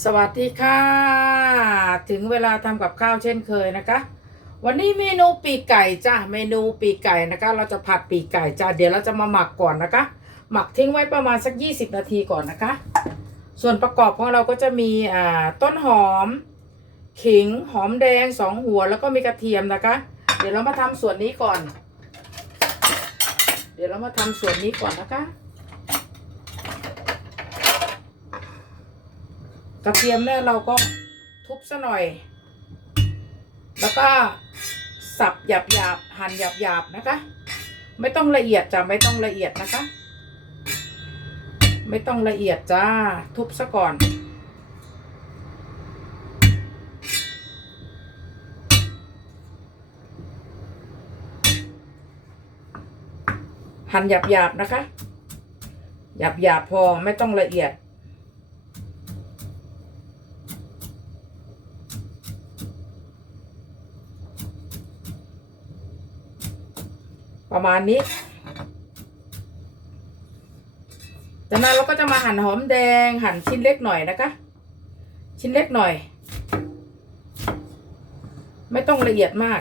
สวัสดีค่ะ ถึงเวลาทำกับข้าวเช่นเคยนะคะ วันนี้เมนูปีกไก่จ้ะเมนูปีกไก่นะคะ เราจะผัดปีกไก่จ้ะเดี๋ยวเราจะมาหมักก่อนนะคะ หมักทิ้งไว้ประมาณสัก 20 นาทีก่อนนะคะ ส่วนประกอบของเราก็จะมีอ่าต้นหอม ขิงหอมแดงสองหัวแล้วก็มีกระเทียมนะคะ เดี๋ยวเรามาทำส่วนนี้ก่อน เดี๋ยวเรามาทำส่วนนี้ก่อนนะคะ กระเทียมเนี่ยเราก็ทุบซะหน่อย แล้วก็สับหยาบหยาบหั่นหยาบหยาบนะคะ ไม่ต้องละเอียดจ้ะไม่ต้องละเอียดนะคะ ไม่ต้องละเอียดจ้าทุบซะก่อนหั่นหยาบหยาบๆนะคะหยาบหยาบๆพอไม่ต้องละเอียด ประมาณนี้ จากนั้นเราก็จะมาหั่นหอมแดงหั่นชิ้นเล็กหน่อยนะคะ ชิ้นเล็กหน่อย ไม่ต้องละเอียดมาก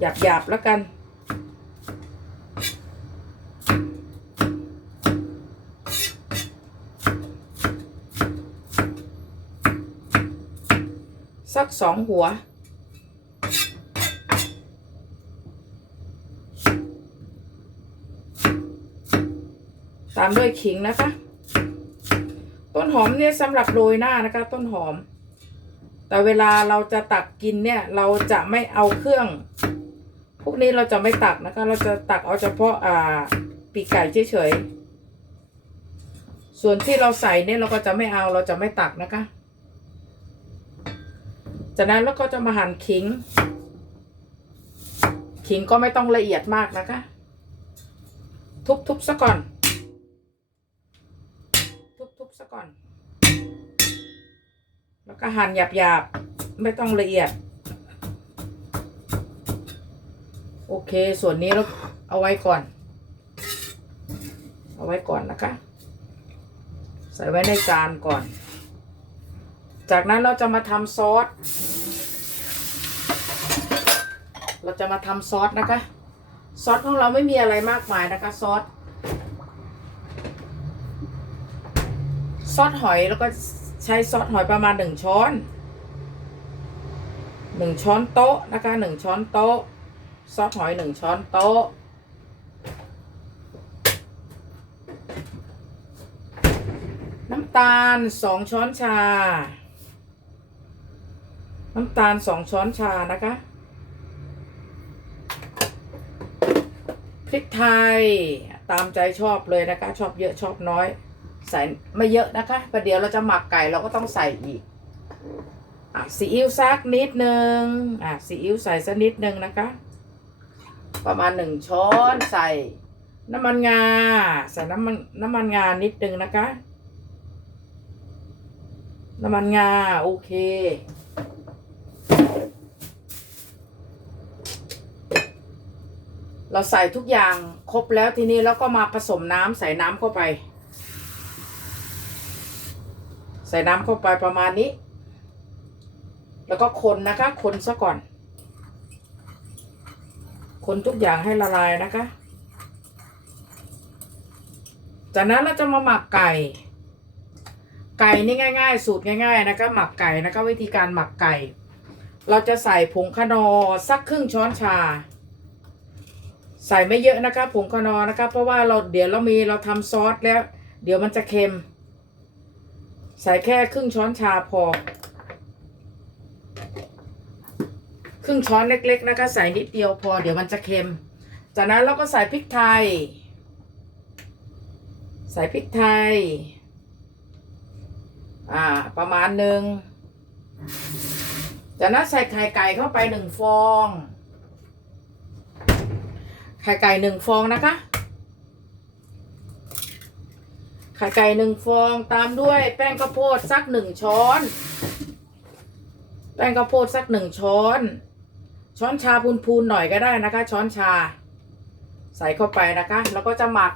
หยาบๆแล้วกันสักสองหัวามด้วยขิงนะคะ ต้นหอมเนี่ยสำหรับโรยหน้านะคะ ต้นหอม แต่เวลาเราจะตักกินเนี่ย เราจะไม่เอาเครื่อง พวกนี้เราจะไม่ตักนะคะ เราจะตักเอาเฉพาะอ่าปีกไก่เฉยๆส่วนที่เราใส่เนี่ยเราก็จะไม่เอาเราจะไม่ตักนะคะ จากนั้นเราก็จะมาหั่นขิง ขิงก็ไม่ต้องละเอียดมากนะคะ ทุบๆซะก่อน ก่อน แล้วก็หั่นหยาบๆ ไม่ต้องละเอียด โอเค ส่วนนี้เราเอาไว้ก่อน เอาไว้ก่อนนะคะ ใส่ไว้ในจานก่อน จากนั้นเราจะมาทำซอส เราจะมาทำซอสนะคะ ซอสของเราไม่มีอะไรมากมายนะคะ ซอส ซอสหอยแล้วก็ใช้ซอสหอยประมาณหนึ่งช้อนหนึ่งช้อนโต๊ะนะคะหนึ่งช้อนโต๊ะซอสหอยหนึ่งช้อนโต๊ะน้ำตาลสองช้อนชา น้ำตาลสองช้อนชานะคะพริกไทยตามใจชอบเลยนะคะ ชอบเยอะชอบน้อย ใส่ไม่เยอะนะคะประเดี๋ยวเราจะหมักไก่เราก็ต้องใส่อีกอะซีอิ๊วซักนิดนึงอะซีอิ๊วใส่สักนิดนึงนะคะ ประมาณหนึ่งช้อนใส่น้ำมันงา ใส่น้ำมันน้ำมันงานิดนึงนะคะ น้ำมันงาโอเคเราใส่ทุกอย่างครบแล้วทีนี้เราก็มาผสมน้ำใส่น้ำเข้าไป ใส่น้ำเข้าไปประมาณนี้ แล้วก็คนนะคะ คนซะก่อน คนทุกอย่างให้ละลายนะคะ จากนั้นเราจะมาหมักไก่ ไก่นี่ง่าย ๆ สูตรง่าย ๆ นะคะ หมักไก่นะคะ วิธีการหมักไก่ เราจะใส่ผงคนอสักครึ่งช้อนชาใส่ไม่เยอะนะคะผงคะนอนะคะ เพราะว่าเราเดี๋ยวเรามีเราทำซอสแล้ว เดี๋ยวมันจะเค็ม ใส่แค่ครึ่งช้อนชาพอ ครึ่งช้อนเล็ก ๆ นะคะ ใส่นิดเดียวพอ เดี๋ยวมันจะเค็ม จากนั้นเราก็ใส่พริกไทย ใส่พริกไทย อ่า ประมาณหนึ่งจากนั้นใส่ไข่ไก่เข้าไปหนึ่งฟอง ไข่ไก่หนึ่งฟองนะคะ ไข่ไก่หนึ่งฟองตามด้วยแป้งข้าวโพดสักหนึ่งช้อน แป้งข้าวโพดสักหนึ่งช้อน ช้อนชาพูนๆหน่อยก็ได้นะคะ ช้อนชา ใส่เข้าไปนะคะ แล้วก็จะหมัก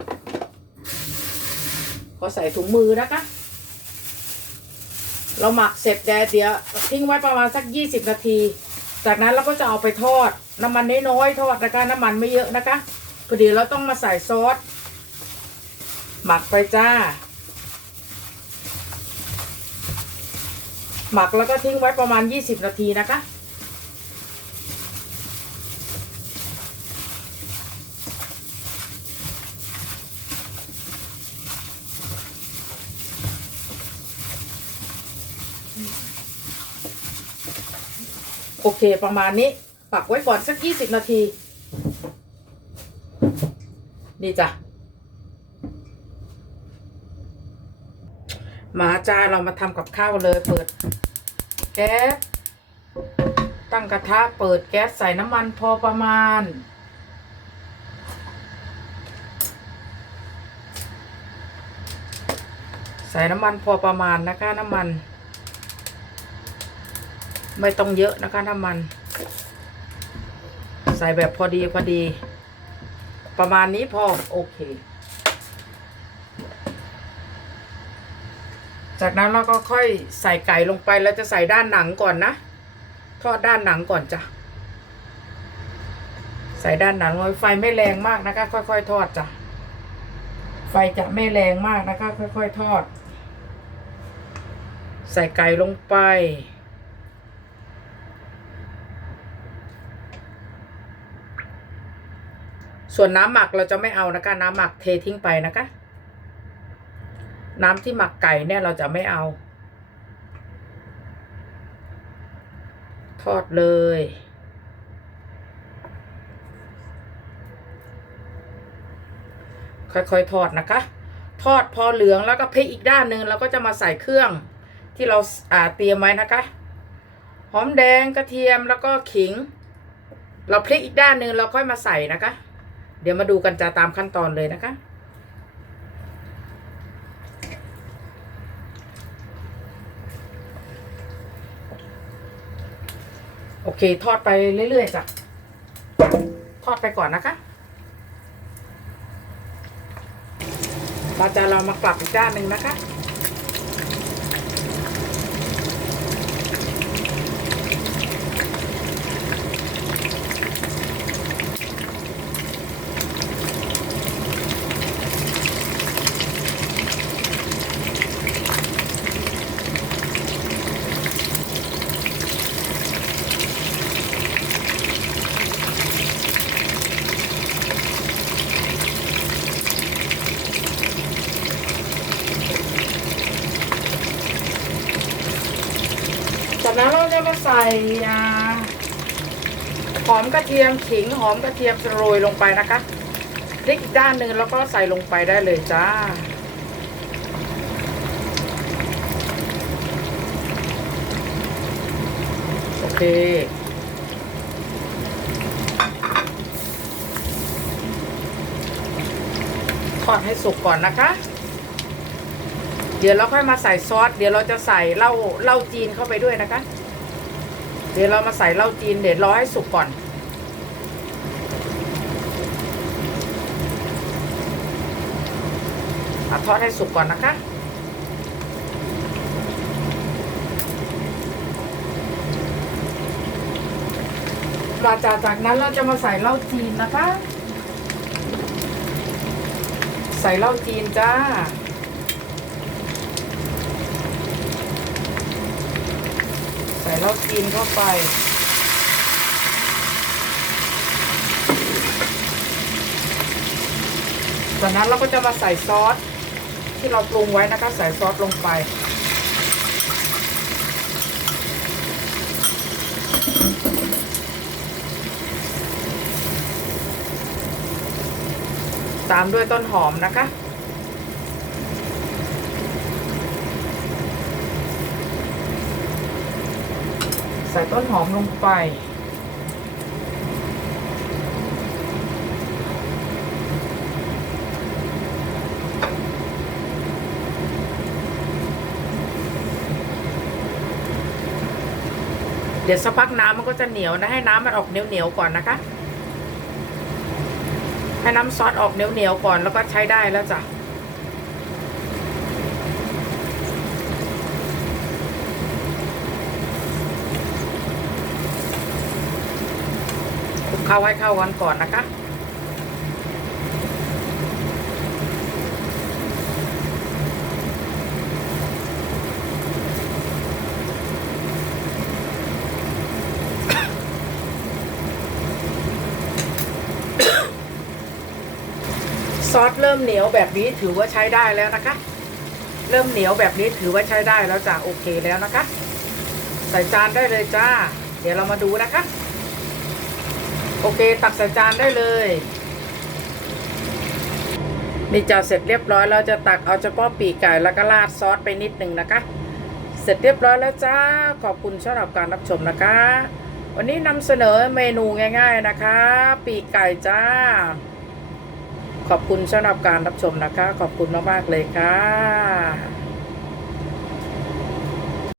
ก็ใส่ถุงมือนะคะ เราหมักเสร็จแล้วเดี๋ยวทิ้งไว้ประมาณสักยี่สิบนาที จากนั้นเราก็จะเอาไปทอด น้ำมันน้อยๆทอดนะคะ น้ำมันไม่เยอะนะคะพอดีเราต้องมาใส่ซอส หมักไปจ้า หมักแล้วก็ทิ้งไว้ประมาณยี่สิบนาทีนะคะ โอเคประมาณนี้ ปักไว้ก่อนสักยี่สิบนาที นี่จ้ะ มาจ้าเรามาทำกับข้าวเลยเปิด แก๊สตั้งกระทะเปิดแก๊สใส่น้ำมันพอประมาณ ใส่น้ำมันพอประมาณนะคะน้ำมัน ไม่ต้องเยอะนะคะน้ำมัน ใส่แบบพอดีพอดี ประมาณนี้พอโอเค จากนั้นเราก็ค่อยใส่ไก่ลงไปแล้วจะใส่ด้านหนังก่อนนะ ทอดด้านหนังก่อนจ้ะ ใส่ด้านหนังไว้ไฟไม่แรงมากนะคะ ค่อยๆ ทอดจ้ะ ไฟจะไม่แรงมากนะคะ ค่อยๆ ทอด ใส่ไก่ลงไป ส่วนน้ำหมักเราจะไม่เอานะคะ น้ำหมักเททิ้งไปนะคะ น้ำที่หมักไก่เนี่ยเราจะไม่เอา ทอดเลย ค่อยๆ ทอดนะคะ ทอดพอเหลืองแล้วก็พลิกอีกด้านหนึ่งเราก็จะมาใส่เครื่องที่เราอ่าเตรียมไว้นะคะ หอมแดงกระเทียมแล้วก็ขิง เราพลิกอีกด้านหนึ่งเราค่อยมาใส่นะคะ เดี๋ยวมาดูกันจะตามขั้นตอนเลยนะคะ โอเค ทอดไปเรื่อยๆจ้ะทอดไปก่อนนะคะเราจะเรามากลับอีกด้านหนึ่งนะคะ จากนั้นเราจะมาใส่หอมกระเทียมขิงหอมกระเทียมโรยลงไปนะคะพลิกอีกด้านหนึ่งแล้วก็ใส่ลงไปได้เลยจ้าโอเคทอดให้สุกก่อนนะคะ เดี๋ยวเราค่อยมาใส่ซอส เดี๋ยวเราจะใส่เหล้าเหล้าจีนเข้าไปด้วยนะคะ เดี๋ยวเรามาใส่เหล้าจีนเดี๋ยวรอให้สุกก่อนอทอดให้สุกก่อนนะคะหลังจากจากนั้นเราจะมาใส่เหล้าจีนนะคะ ใส่เหล้าจีนจ้า ส่ล้าจีนเข้าไปจากนั้นเราก็จะมาใส่ซอสที่เราปรุงไว้นะคะ ใส่ซอสลงไปตามด้วยต้นหอมนะคะ ส่ต้นหอมลงไป เดี๋ยวสักพักน้ำมันก็จะเหนียวนะให้น้ำมันออกเหนียวๆก่อนนะคะ ให้น้ำซอสออกเหนียวๆก่อนแล้วก็ใช้ได้แล้วจ้ะ เข้าให้เข้ากันก่อนนะคะซอสเริ่มเหนียวแบบนี้ถือว่าใช้ได้แล้วนะคะ เริ่มเหนียวแบบนี้ถือว่าใช้ได้แล้วจ้ะโอเคแล้วนะคะ ใส่จานได้เลยจ้า เดี๋ยวเรามาดูนะคะ โอเค ตักใส่จานได้เลยนี่จะเสร็จเรียบร้อยแล้วจะตักเอาเฉพาะปีกไก่แล้วก็ราดซอสไปนิดหนึ่งนะคะ เสร็จเรียบร้อยแล้วจ้าขอบคุณสำหรับการรับชมนะคะ วันนี้นำเสนอเมนูง่าย ๆนะคะ ปีกไก่จ้า ขอบคุณสำหรับการรับชมนะคะ ขอบคุณมากๆเลยค่ะ